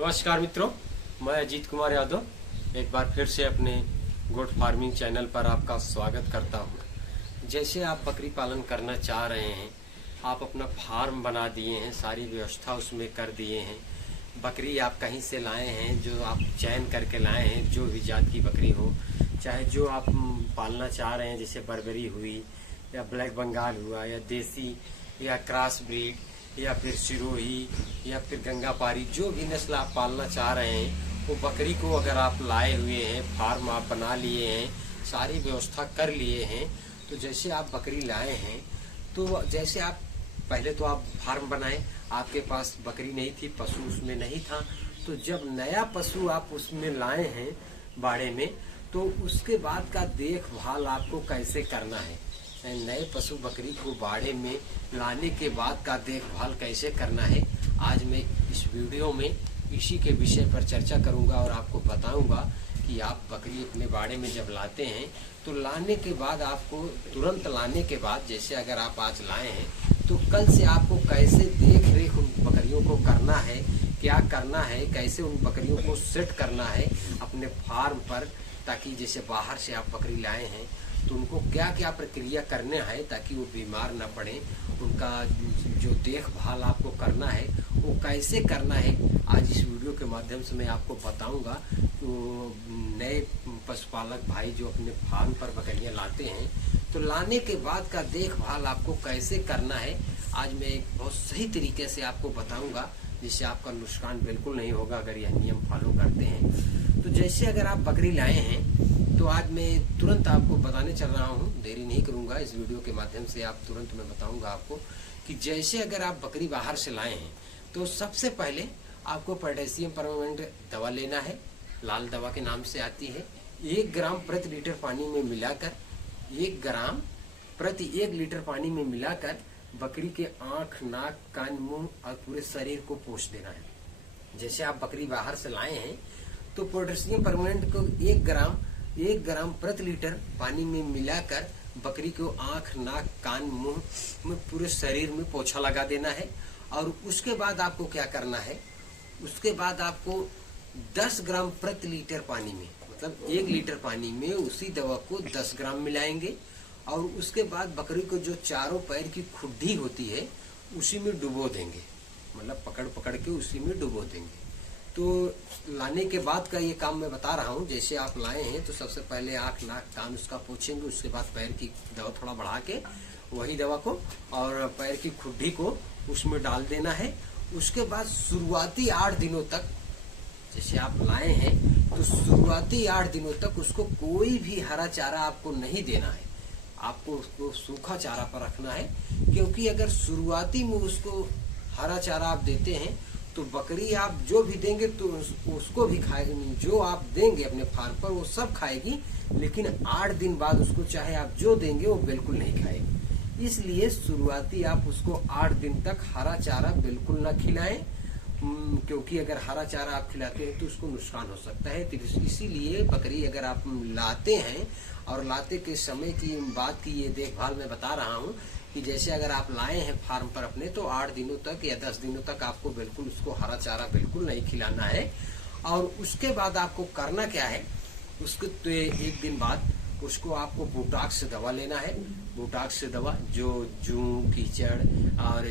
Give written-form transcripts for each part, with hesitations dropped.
नमस्कार मित्रों, मैं अजीत कुमार यादव एक बार फिर से अपने गोट फार्मिंग चैनल पर आपका स्वागत करता हूं। जैसे आप बकरी पालन करना चाह रहे हैं, आप अपना फार्म बना दिए हैं, सारी व्यवस्था उसमें कर दिए हैं, बकरी आप कहीं से लाए हैं, जो आप चयन करके लाए हैं, जो भी जात की बकरी हो, चाहे जो आप पालना चाह रहे हैं, जैसे बर्बरी हुई या ब्लैक बंगाल हुआ या देसी या क्रॉस ब्रीड या फिर सिरोही या फिर गंगापारी, जो भी नस्ल आप पालना चाह रहे हैं, वो बकरी को अगर आप लाए हुए हैं, फार्म आप बना लिए हैं, सारी व्यवस्था कर लिए हैं, तो जैसे आप बकरी लाए हैं, तो जैसे आप पहले तो आप फार्म बनाए, आपके पास बकरी नहीं थी, पशु उसमें नहीं था, तो जब नया पशु आप उसमें लाए हैं बाड़े में, तो उसके बाद का देखभाल आपको कैसे करना है। नए पशु बकरी को बाड़े में लाने के बाद का देखभाल कैसे करना है, आज मैं इस वीडियो में इसी के विषय पर चर्चा करूंगा और आपको बताऊंगा कि आप बकरी अपने बाड़े में जब लाते हैं, तो लाने के बाद आपको तुरंत लाने के बाद, जैसे अगर आप आज लाए हैं, तो कल से आपको कैसे देख रेख उन बकरियों को करना है, क्या करना है, कैसे उन बकरियों को सेट करना है अपने फार्म पर, ताकि जैसे बाहर से आप बकरी लाए हैं तो उनको क्या क्या प्रक्रिया करने हैं ताकि वो बीमार ना पड़े, उनका जो देखभाल आपको करना है वो कैसे करना है, आज इस वीडियो के माध्यम से मैं आपको बताऊंगा। तो नए पशुपालक भाई जो अपने फार्म पर बकरियां लाते हैं, तो लाने के बाद का देखभाल आपको कैसे करना है, आज मैं एक बहुत सही तरीके से आपको बताऊंगा, जिससे आपका नुकसान बिल्कुल नहीं होगा अगर यह नियम फॉलो करते हैं। तो जैसे अगर आप बकरी लाए हैं, तो आज मैं तुरंत आपको बताने चल रहा हूँ, देरी नहीं करूंगा, इस वीडियो के माध्यम से आप तुरंत मैं बताऊंगा आपको कि जैसे अगर आप बकरी बाहर से लाए हैं, तो सबसे पहले आपको पोटेशियम परमानेंट दवा लेना है, लाल दवा के नाम से आती है। 1 ग्राम प्रति लीटर पानी में मिलाकर, 1 ग्राम प्रति 1 लीटर पानी में मिलाकर बकरी के आंख, नाक, कान, मुंह और पूरे शरीर को पोंछ देना है। जैसे आप बकरी बाहर से लाए हैं, तो पोटेशियम परमानेंट को 1 ग्राम प्रति लीटर पानी में मिलाकर बकरी को आंख, नाक, कान, मुंह में पूरे शरीर में पोछा लगा देना है। और उसके बाद आपको क्या करना है, उसके बाद आपको 10 ग्राम प्रति लीटर पानी में, मतलब 1 लीटर पानी में उसी दवा को 10 ग्राम मिलाएंगे, और उसके बाद बकरी को जो चारों पैर की खुड्डी होती है उसी में डुबो देंगे, मतलब पकड़ पकड़ के उसी में डुबो देंगे। तो लाने के बाद का ये काम मैं बता रहा हूँ। जैसे आप लाए हैं तो सबसे पहले आँख, नाक, कान उसका पोंछेंगे, उसके बाद पैर की दवा थोड़ा बढ़ा के वही दवा को और पैर की खुड्डी को उसमें डाल देना है। उसके बाद शुरुआती 8 दिनों तक, जैसे आप लाए हैं तो शुरुआती 8 दिनों तक उसको कोई भी हरा चारा आपको नहीं देना है, आपको उसको सूखा चारा पर रखना है, क्योंकि अगर शुरुआती में उसको हरा चारा आप देते हैं तो बकरी आप जो भी देंगे तो उसको भी खाएगी, जो आप देंगे अपने फार्म पर वो सब खाएगी, लेकिन 8 दिन बाद उसको चाहे आप जो देंगे वो बिल्कुल नहीं खाएगी। इसलिए शुरुआती आप उसको 8 दिन तक हरा चारा बिल्कुल ना खिलाएं, क्योंकि अगर हरा चारा आप खिलाते हैं तो उसको नुकसान हो सकता है। तो इसीलिए बकरी अगर आप लाते हैं, और लाते के समय की बात की ये देखभाल मैं बता रहा हूँ कि जैसे अगर आप लाए हैं फार्म पर अपने, तो 8 दिनों तक या 10 दिनों तक आपको बिल्कुल उसको हरा चारा बिल्कुल नहीं खिलाना है। और उसके बाद आपको करना क्या है, उसके तो 1 दिन बाद उसको आपको बोटॉक्स दवा लेना है। बोटॉक्स दवा जो जू, कीचड़ और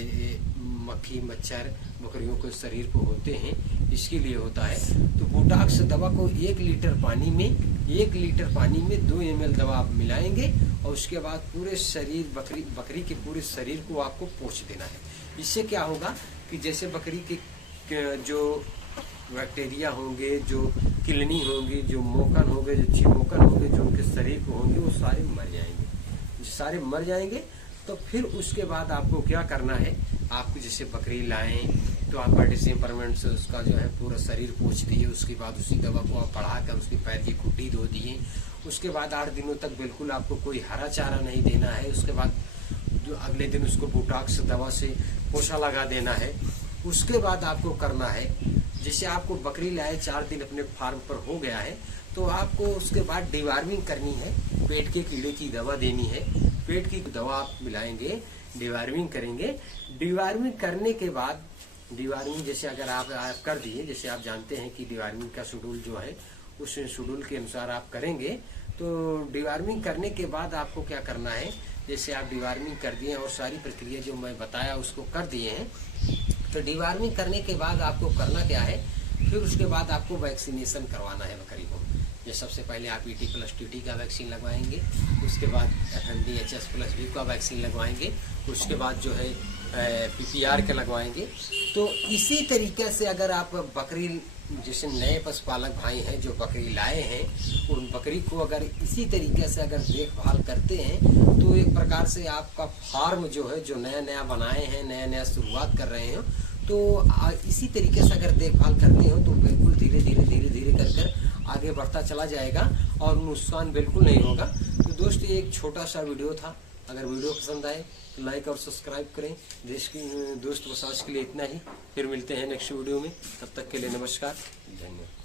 मक्खी, मच्छर बकरियों के शरीर पर होते हैं, इसके लिए होता है। तो बोटॉक्स दवा को 1 लीटर पानी में 2 ml दवा आप मिलाएंगे, और उसके बाद पूरे शरीर बकरी के पूरे शरीर को आपको पोंछ देना है। इससे क्या होगा कि जैसे बकरी के जो बैक्टीरिया होंगे, जो किलनी होंगी, जो मोकन होंगे, जो चिमोकन होंगे, जो उनके शरीर को होंगे, वो सारे मर जाएंगे। तो फिर उसके बाद आपको क्या करना है, आपको जैसे बकरी लाएं तो आप पोटेशियम परमानेंट से उसका जो है पूरा शरीर पोंछ दिए, उसके बाद उसी दवा को आप बढ़ाकर उसके पैर की खुड्डी धो दिए। उसके बाद 8 दिनों तक बिल्कुल आपको कोई हरा चारा नहीं देना है। उसके बाद जो अगले दिन उसको बोटॉक्स दवा से पोछा लगा देना है। उसके बाद आपको करना है, जैसे आपको बकरी लाए 4 दिन अपने फार्म पर हो गया है, तो आपको उसके बाद डिवार्मिंग करनी है, पेट के कीड़े की दवा देनी है। पेट की दवा आप मिलाएंगे, डिवार्मिंग करेंगे। डिवार्मिंग करने के बाद डिवार्मिंग जैसे अगर आप कर दिए, जैसे आप जानते हैं कि डिवार्मिंग का शेड्यूल जो है उस शेड्यूल के अनुसार आप करेंगे, तो डिवार्मिंग करने के बाद आपको क्या करना है, जैसे आप डिवार्मिंग कर दिए और सारी प्रक्रिया जो मैं बताया उसको कर दिए हैं, तो डिवार्मिंग करने के बाद आपको करना क्या है, फिर उसके बाद आपको वैक्सीनेशन करवाना है बकरी को। ये सबसे पहले आप ET+TT का वैक्सीन लगवाएंगे, उसके बाद FMDHS+V का वैक्सीन लगवाएंगे, उसके बाद जो है PPR के लगवाएंगे। तो इसी तरीके से अगर आप बकरी, जैसे नए पशुपालक भाई हैं जो बकरी लाए हैं, उन बकरी को अगर इसी तरीके से अगर देखभाल करते हैं, तो एक प्रकार से आपका फार्म जो है, जो नया नया बनाए हैं, नया नया शुरुआत कर रहे हैं, तो इसी तरीके से अगर देखभाल करते हो तो बिल्कुल धीरे धीरे कर आगे बढ़ता चला जाएगा और नुकसान बिल्कुल नहीं होगा। तो दोस्त ये एक छोटा सा वीडियो था, अगर वीडियो पसंद आए तो लाइक और सब्सक्राइब करें। दोस्त बस आज के लिए इतना ही, फिर मिलते हैं नेक्स्ट वीडियो में, तब तक के लिए नमस्कार, धन्यवाद।